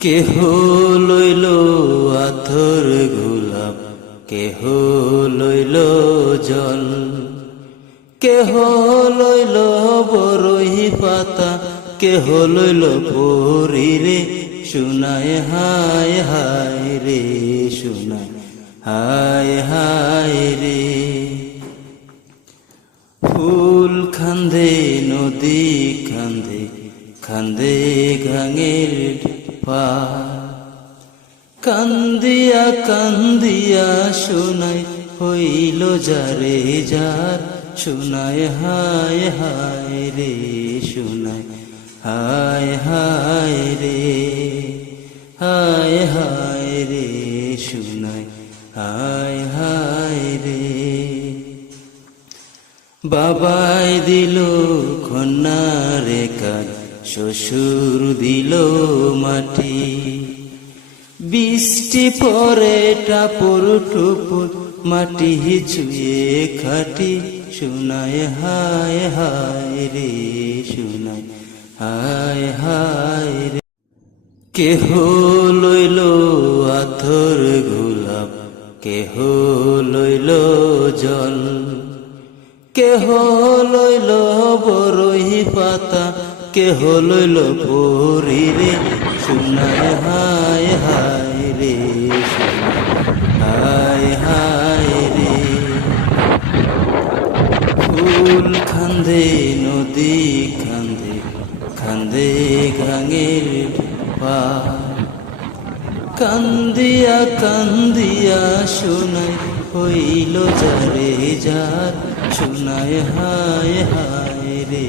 কেহ লইল আথর গোলাপ, কেহ লইল জল, কেহ লইল বরহি পাতা, কেহ লইল পরিরে, শুনায় হায় হায় রে, শুনায় হায় হায় রে। ফুল খান্দে, নদী খান্দে খান্দে গাঙের পা কান্দিয়া কান্দিয়া শোনায় হইল যারে যার। শোনায় হায় হায় রে, শোনায় হায় হায় রে। হায় হায় রে, শোনায় হায় হায় রে। বাবাই দিল কন্যারে কাজ শ্বশুর দিল মাটি। বৃষ্টি পরে টাপুর টুপুর মাটি ছুঁয়ে খাটি। শোনায় হায় হায় রে, শোনায় হায় হায় রে। কেহ লইল আথর গোলাপ, কেহ লইল জল। কেহ লইল বরহি পাতা কেহ লইল পরিরে শুনায় হায় হায় রে হায় হায় রে। ফুল খান্দে, নদী খান্দে খান্দে গাঙের পা কান্দিয়া কান্দিয়া শোনায় হইল যারে যার শোনায় হায় হায় রে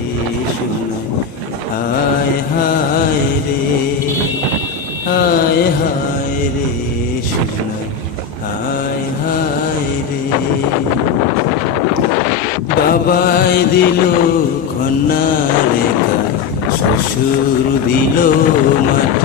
শোনায় হায় হায় রে, হায় হায় রে শোনায় হায় হায় রে। বাবাই দিল খন্না রেখা, শ্বশুর দিল বৃষ্টি